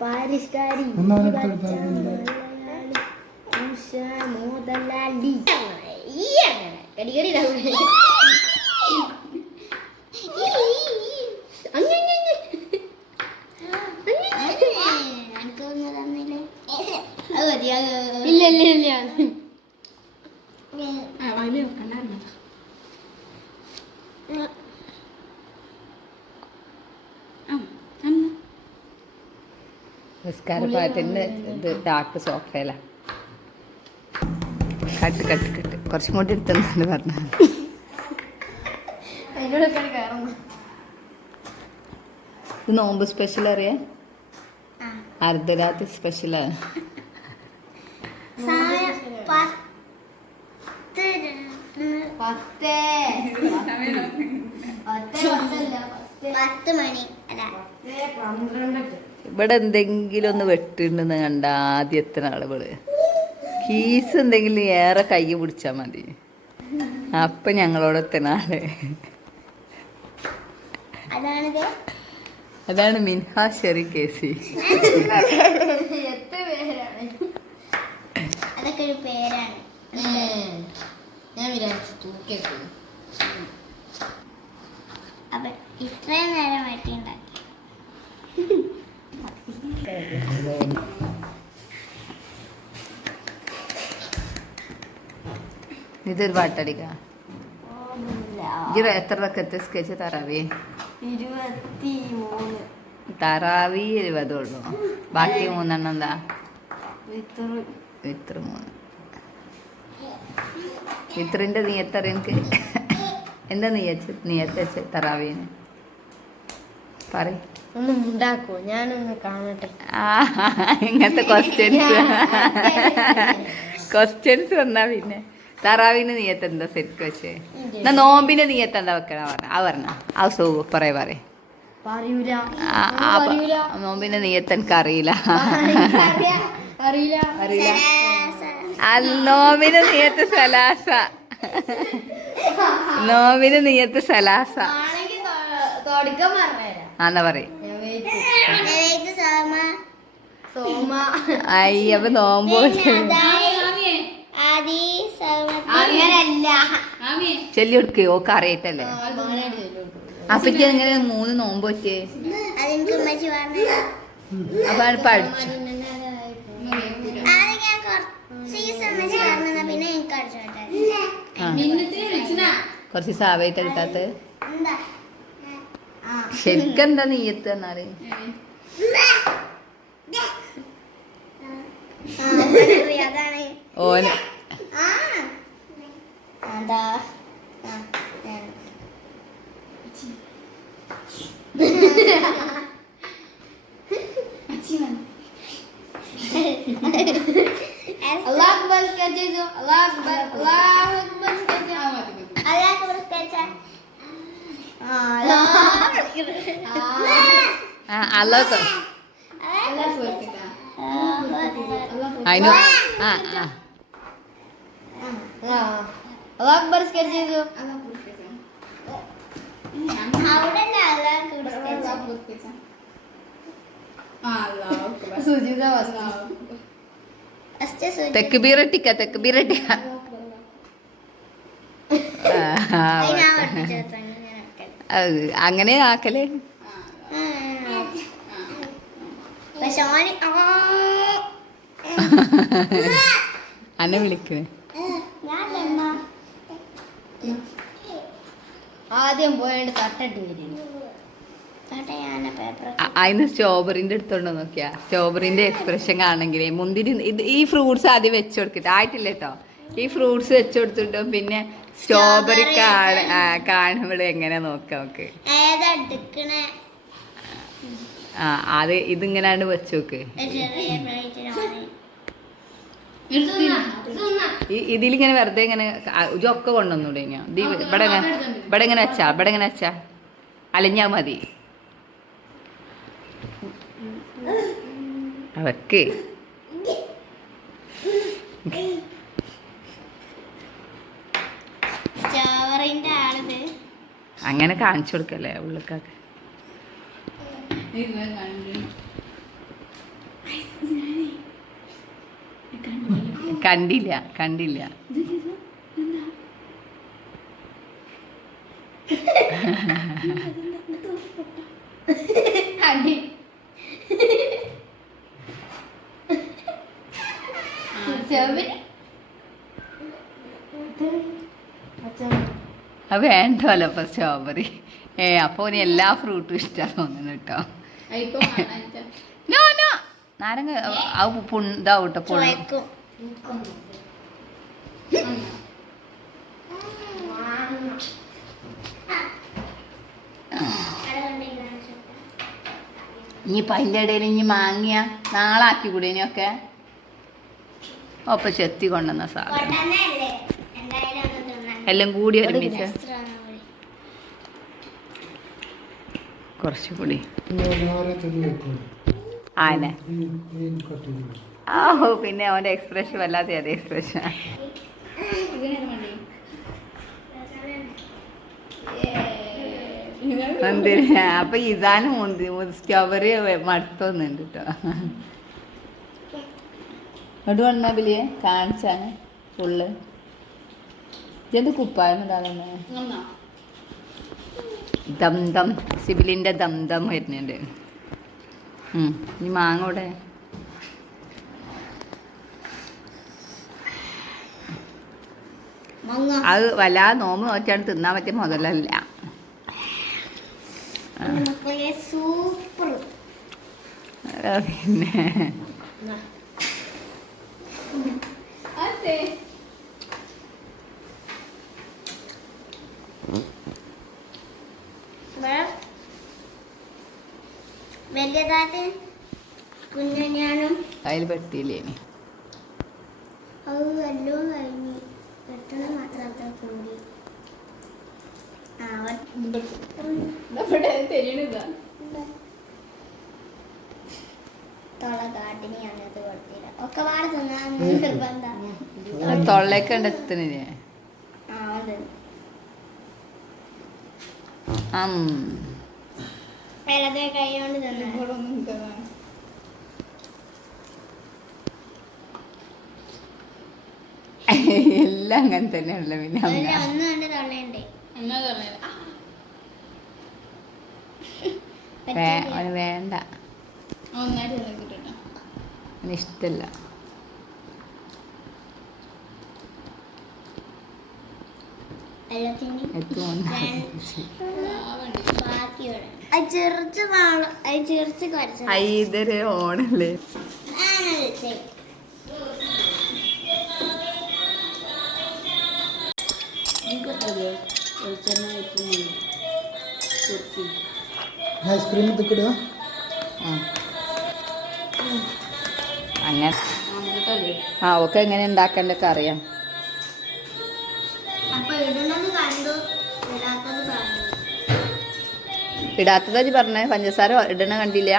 പരിഷ്കാരി മോദലാലി കടികടി ഇല്ല ഇല്ല ഇല്ല നിസ്കാരപ്പായത്തിൻ്റെ ഇത് ഡാർക്ക് സോഫയില കട്ട് കട്ട് കട്ട് കുറച്ചും കൂടി എടുത്തെന്നാണ് പറഞ്ഞത്. ഇത് നോമ്പ് സ്പെഷ്യൽ അറിയാം, അർദ്ധരാത്രി സ്പെഷ്യലാണ്. ഇവിടെ എന്തെങ്കിലും ഒന്ന് വെട്ടുണ്ടെന്ന് കണ്ട ആദ്യത്തെ ആളുകള് കീസ് എന്തെങ്കിലും ഏറെ കൈ പിടിച്ചാൽ മതി, അപ്പൊ ഞങ്ങളോടത്തെ ആള്. അതാണ് മിൻഹ ഷെറി കേസി. അതൊക്കെ ഒരു പേരാണ്. ഞാൻ വിചാരിച്ചു തൂക്കേക്ക്. അപ്പൊ ഇത്രയും നേരം വെട്ടിണ്ടാക്കി. ഇതൊരു പാട്ടടിക്ക. എത്ര റക്കത്തെ സ്കെച്ച് തറാവി? 23. തറാവി 20 ഉള്ളു, ബാക്കി 3 എന്താ? ഇത്ര 3 ഇത്രന്റെ നീയത്തറ എനിക്ക് എന്താ നീയത്ത് തറാവീന് പറ. ഒന്ന് ഉണ്ടാക്കോ, ഞാനൊന്ന് കാണട്ടെ. ഇങ്ങനത്തെ ക്വസ്റ്റ്യൻസ് വന്നാ പിന്നെ തറാവിന് നീയത്ത് എന്താ ശരിക്കും വെച്ചേ? എന്നാ നോമ്പിന്റെ നീയത്ത് എന്താ വെക്കണ പറഞ്ഞ ആ പറഞ്ഞ ആ സോ പറയ നോമ്പിന്റെ നീയത്ത് എനിക്ക് അറിയില്ല. നോമ്പിന് നീയത്ത് സലാസ, നോമ്പിന് നീയത്ത് സലാസ എന്നാ പറയും. അയ്യപ്പ നോമ്പ് ചെല്ലി കൊടുക്കേ ഓക്ക് അറിയട്ടല്ലേ. അപ്പക്ക് എങ്ങനെ 3 നോമ്പ് വെച്ചേ? അപ്പൊ പഠിച്ചു കുറച്ച് സാവായിട്ട് എടുക്കാത്ത ശരിക്കും എന്താ നീയത്ത് എന്നാല് ഓന് അതിന് തെക്കുബീറട്ടിക്ക അങ്ങനെ ആക്കലേ. അന്നെ വിളിക്കണേ ആദ്യം പോയിട്ട് തട്ടിട്ട് വരും. അതിന് സ്ട്രോബെറിന്റെ എടുത്തോണ്ടോ നോക്കിയാ സ്ട്രോബെറിന്റെ എക്സ്പ്രഷൻ കാണെങ്കിലേ മുന്തിരി ഈ ഫ്രൂട്ട്സ് ആദ്യം വെച്ച് കൊടുക്കട്ടെ, ആയിട്ടില്ല കേട്ടോ. ഈ ഫ്രൂട്ട്സ് വെച്ച് കൊടുത്തിട്ടോ പിന്നെ സ്ട്രോബെറി കാണുമ്പോൾ എങ്ങനെ നോക്കാം നമുക്ക്. അത് ഇതിങ്ങനാണ്ട് വെച്ച് നോക്ക്. ഇതിലിങ്ങനെ വെറുതെ ഇങ്ങനെ ഇതൊക്കെ കൊണ്ടുവന്നൂടെ? ഇവിടെ ഇങ്ങനെ വെച്ചാ അലഞ്ഞാ മതി. അവക്ക് അങ്ങനെ കാണിച്ചു കൊടുക്കല്ലേ ഉള്ളിക്കൊക്കെ. കണ്ടില്ല കണ്ടില്ല. അത് വേണ്ടല്ലോ അപ്പൊ സ്ട്രോബെറി. അപ്പൊ ഇനി എല്ലാ ഫ്രൂട്ടും ഇഷ്ടമാണ് തോന്നുന്നു കേട്ടോ. നോ നോ നാരങ്ങ ഇതാവട്ടോ പൊള്ളും. ഇനിയിപ്പോൾ അതിൻ്റെ ഇടയിൽ ഇനി മാങ്ങിയ നാളാക്കി കൂടെ ഇനിയൊക്കെ ഒപ്പം ചെത്തി കൊണ്ടുവന്ന സാധനം എല്ലാം കൂടി ഒരുമിച്ച് കുറച്ചുകൂടി ആനെ. ഓ പിന്നെ അവൻ്റെ എക്സ്പ്രഷൻ വല്ലാതെ അതെ എക്സ്പ്രഷൻ. എന്തിനാ അപ്പൊ ഇതാനും സ്ട്രോബെറി മടുത്തൊന്നുണ്ട് കേട്ടോ. ഇങ്ങോട്ട് വന്നാ ബിലിയെ കാണിച്ചാണ് ഫുള്ള്. ഇതെന്ത് കുപ്പായം ഇതാകുന്നെ? ദം ദം സിബിലിൻ്റെ ദം ദം വരുന്നുണ്ട്. ഇനി മാങ്ങ ഇവിടെ അത് വല്ലാതെ നോമ്പ് നോറ്റാണ് തിന്നാൻ പറ്റിയ മുതലല്ല. സൂപ്പർ. പിന്നെ വലിയതായിട്ട് കുഞ്ഞാനും അതിൽ പെട്ടില്ലേ അത് എല്ലാം കഴിഞ്ഞ് പെട്ടെന്ന് മാത്രമേ കൂടി തൊള്ളയൊക്കെ എത്തുന്നില്ലേ? കൈകൊണ്ട് എല്ലാം അങ്ങനെ തന്നെയല്ല. പിന്നെ അവന് വേണ്ട, അവന് ഇഷ്ടല്ല. ഇതൊരു ഓണല്ലേ. അങ്ങനെ ഒക്കെ എങ്ങനെ ഉണ്ടാക്കണ്ടൊക്കെ അറിയാം. ഇടാത്തത് പറഞ്ഞേ, പഞ്ചസാര ഇടണ കണ്ടില്ല.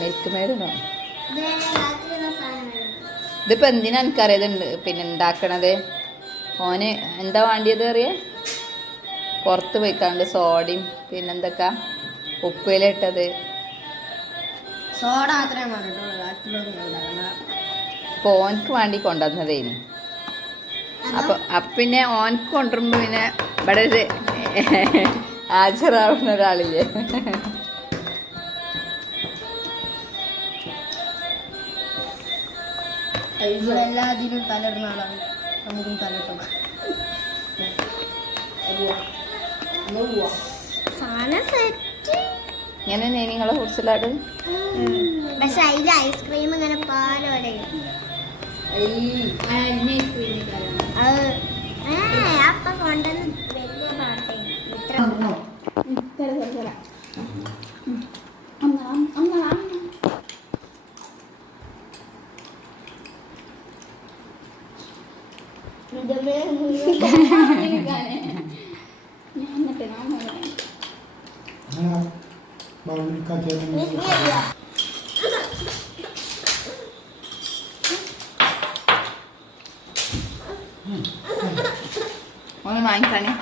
മിൽക്ക് മേഡോ ഇതിപ്പോ എന്തിനാ എനിക്കറിയാതുണ്ട് പിന്നെ ഉണ്ടാക്കണത്. ഓന് എന്താ വേണ്ടിയത് അറിയാ? പുറത്ത് പോയിക്കാണ്ട് സോഡയും പിന്നെന്തൊക്കെ ഉപ്പിലിട്ടത് സോഡ മാത്രമേ. അപ്പോൾ ഓനക്ക് വേണ്ടി കൊണ്ടുവന്നതേനി. അപ്പം പിന്നെ ഓനക്ക് കൊണ്ടുവരുമ്പോൾ പിന്നെ ഇവിടെ ഒരു ഹാജരാവുന്ന ഒരാളില്ലേ. എല്ലാ ഇതിലും തലയിടുന്ന ആളാണ്. നമുക്കും തലയിട്ടോ ഇങ്ങനെ നിങ്ങളെ കുറിച്ചിലാട്. പക്ഷെ അതിൽ ഐസ്ക്രീം ഇങ്ങനെ പാലോടെ അപ്പൊ കൊണ്ടുവന്ന് വലിയ പാടത്തേക്ക് ഒന്ന് വാങ്ങിക്കാണേ.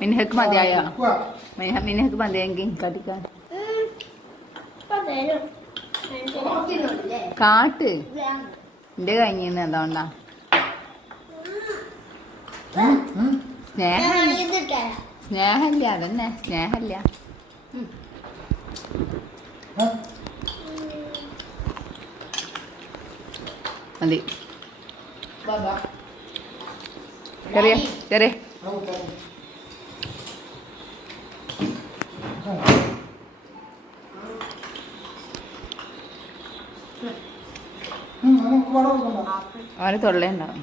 മിനഹക്ക് മതിയായോ? മിനഹക്ക് മതിയെങ്കിൽ കടിക്കാൻ കാട്ട്. എന്റെ കഴിഞ്ഞിന്ന് അതുകൊണ്ടാ. സ്നേഹമില്ല, അതന്നെ സ്നേഹമില്ല. മതി ചെറിയ ചെറിയ അവന് തൊള്ളയുണ്ടാവും.